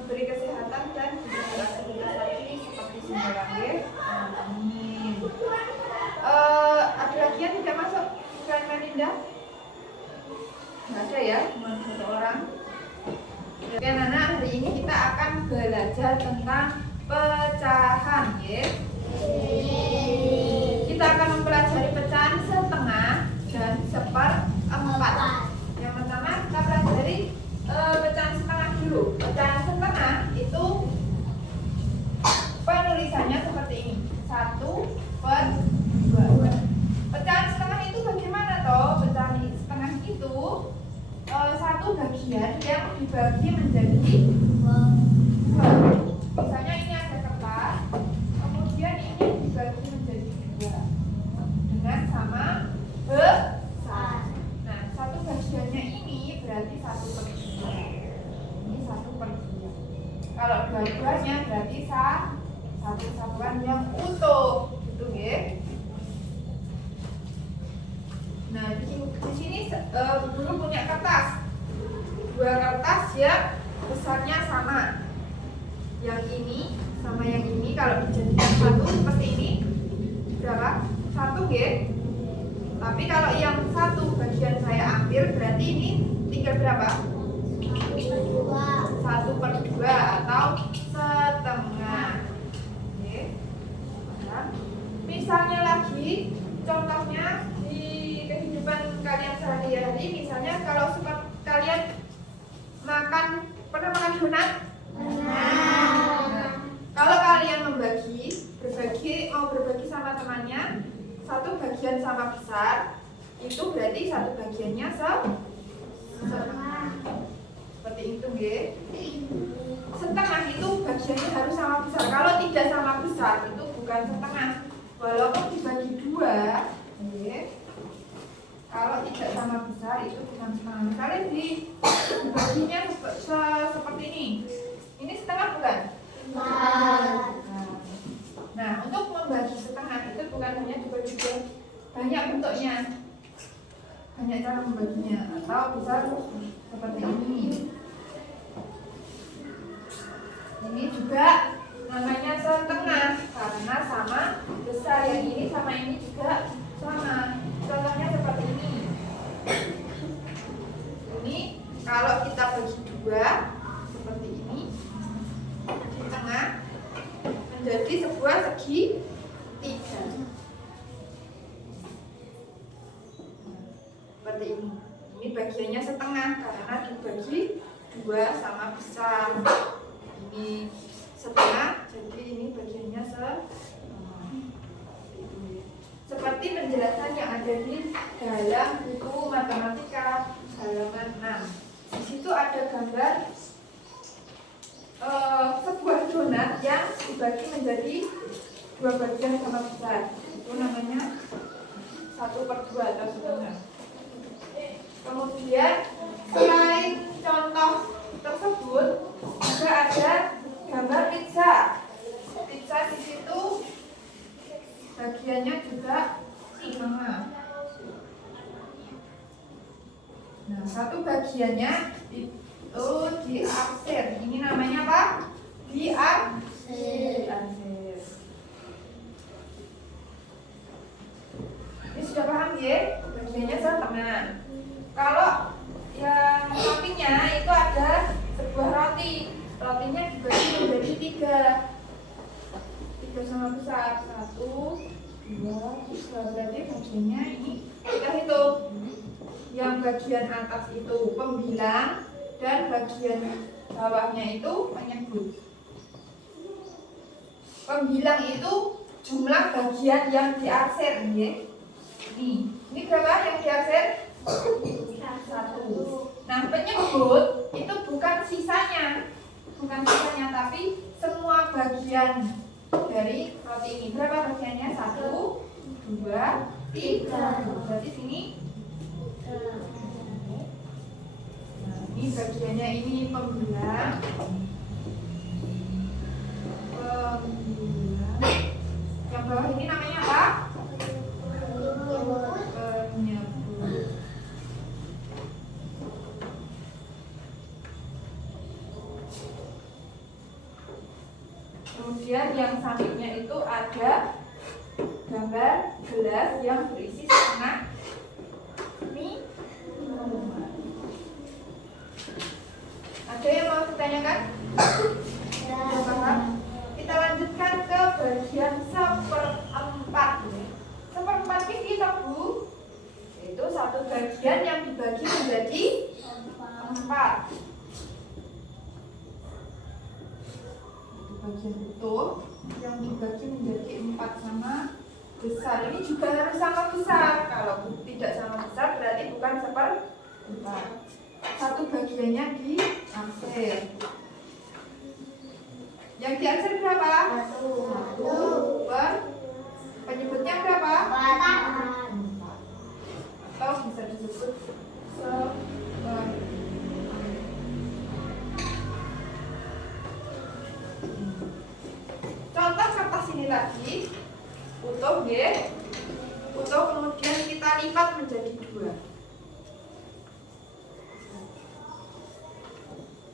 diberi kesehatan dan diberi aktivitas lagi seperti semula ya. Amin. Ada lagi yang tidak masuk selain Melinda? Nggak ada ya, cuma satu orang. Oke anak-anak, hari ini kita akan belajar tentang pecahan ya. Kita akan mempelajari pecahan setengah dan seperempat. Yang pertama kita pelajari pecahan setengah dulu. Pecahan setengah itu penulisannya seperti ini, 1/2. Pecahan setengah itu bagaimana toh? Pecahan setengah itu satu bagian yang dibagi menjadi dua. Misalnya ini ada kertas, kemudian ini dibagi menjadi dua dengan sama besar. Nah, satu bagiannya ini berarti 1/2. Ini 1/2. Kalau dua-duanya berarti satu satuan yang utuh, gitu ya. Nah, di sini guru punya kertas, 2 kertas yang besarnya sama. Yang ini sama yang ini kalau dijadikan satu seperti ini berapa? 1 ya. Tapi kalau yang satu bagian saya ambil berarti ini tinggal berapa? 1/2 atau setengah. Oke. Nah, misalnya lagi contohnya di kehidupan kalian sehari-hari, misalnya kalau suka kalian pernah makan donat? Nah, kalau kalian mau berbagi sama temannya, satu bagian sama besar, itu berarti satu bagiannya setengah. Seperti itu ya. Setengah itu bagiannya harus sama besar. Kalau tidak sama besar itu bukan setengah. Walaupun dibagi 2, ya. Kalau tidak sama besar itu bukan setengah. Misalnya dibaginya seperti ini. Ini setengah bukan? Nah, untuk membagi setengah itu bukan hanya dibagi 2, banyak bentuknya, banyak cara membaginya. Atau bisa seperti ini. Ini juga namanya setengah karena sama besar. Yang ini sama ini juga sama. Contohnya seperti ini. Ini kalau kita bagi 2 seperti ini, di tengah menjadi sebuah segitiga. Seperti ini. Ini bagiannya setengah karena dibagi 2 sama besar. Ini setengah, jadi ini bagiannya setengah. Seperti penjelasan yang ada di dalam buku matematika halaman 6. Di situ ada gambar sebuah donat yang dibagi menjadi 2 bagian sama besar. Itu namanya 1/2 atau setengah. Kemudian selain contoh tersebut juga ada gambar pizza. Pizza di situ bagiannya juga sama. Nah, satu bagiannya itu diarsir. Ini namanya apa? Diarsir. Ini sudah paham ya? Bagiannya setengah. Kalau yang sampingnya itu ada sebuah roti. Rotinya dibagi menjadi 3 sama besar. 1, 2, 3. Berarti bagiannya ini kita hitung. Yang bagian atas itu pembilang dan bagian bawahnya itu penyebut. Pembilang itu jumlah bagian yang diarsir ya. Ini berapa yang diarsir? 1. Nah, penyebut itu bukan sisanya, tapi semua bagian dari roti ini. Berapa bagiannya? 1, 2, 3. Berarti sini. Nah, ini bagiannya ini pembilang. Yang bawah ini namanya apa? Penyebut. Kemudian yang sampingnya itu ada gambar gelas yang berisi setengah minuman. Ada yang mau ditanyakan? Sudah paham? Kita lanjutkan ke bagian seperempat. Seperempat ini Bu, itu satu bagian yang dibagi menjadi 4. Bagian utuh yang dibagi menjadi 4 sama besar. Ini juga harus sama besar. Kalau tidak sama besar berarti bukan seperempat. Satu bagiannya diarsir. Yang diarsir berapa? 1 per penyebutnya berapa? 4. Atau bisa disebut contoh kertas ini lagi utuh ya, utuh kemudian kita lipat menjadi 2.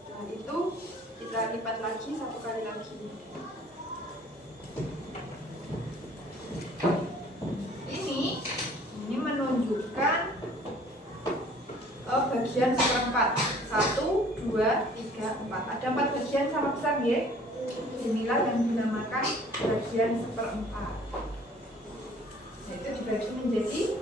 Nah itu kita lipat lagi 1 kali lagi. Ini menunjukkan bagian seperempat. 1, 2, 3, 4. Ada 4 bagian sama besar ya. Inilah yang dinamakan bagian seperempat. Itu dibagi menjadi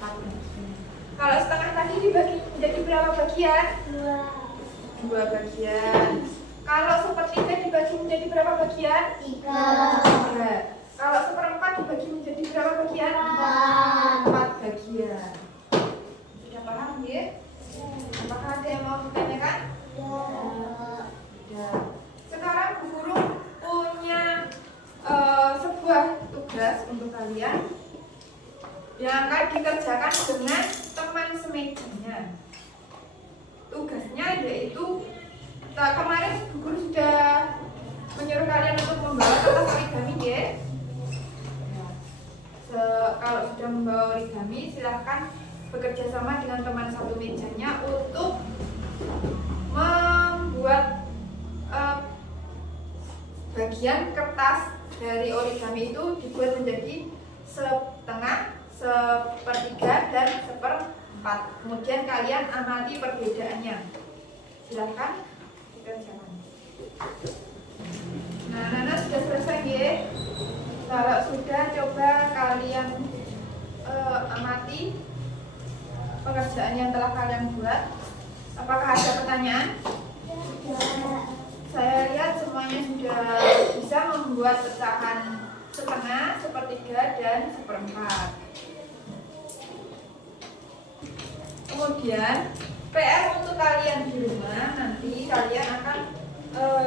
4 bagian. Kalau setengah tadi dibagi menjadi berapa bagian? 2 bagian. Kalau sepertiga dibagi menjadi berapa bagian? 3. Kalau seperempat dibagi menjadi berapa bagian? 4 bagian. Sudah paham ya? Apakah ada yang mau ditanyakan? Ya. Sekarang Bu Guru punya sebuah tugas untuk kalian yang akan dikerjakan dengan teman semejanya. Tugasnya yaitu kemarin Bu Guru sudah menyuruh kalian untuk membawa kertas origami ya. Kalau sudah membawa origami silahkan bekerja sama dengan teman satu mejanya untuk membuat bagian kertas dari origami itu dibuat menjadi setengah, sepertiga, dan seperempat. Kemudian kalian amati perbedaannya. Silahkan dikerjakan. Nah, Nana sudah selesai ya. Kalau sudah, coba kalian amati pekerjaan yang telah kalian buat. Apakah ada pertanyaan? Saya lihat semuanya sudah bisa membuat pecahan setengah, sepertiga, dan seperempat. Kemudian PR untuk kalian di rumah, nanti kalian akan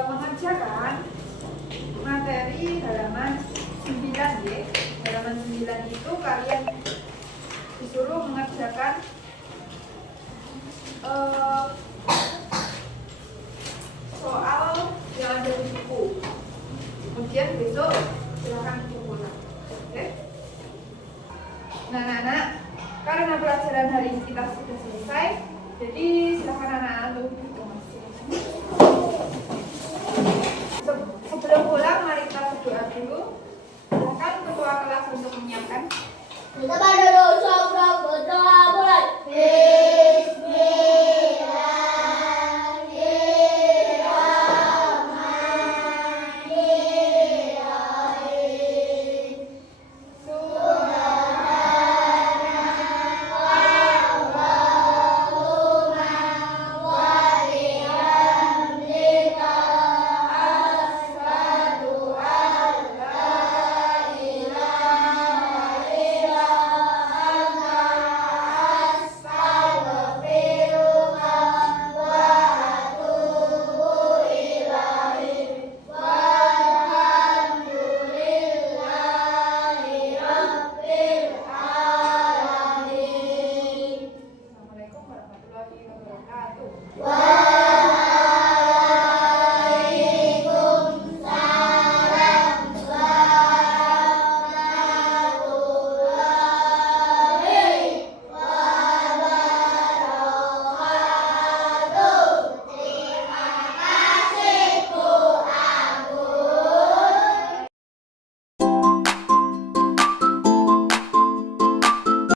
mengerjakan materi halaman 9 ya. Halaman 9 itu kalian disuruh mengerjakan soal yang ada di buku. Kemudian besok silakan pulang. Oke? Nah, anak-anak, karena pelajaran hari ini kita sudah selesai, jadi silakan anak-anak untuk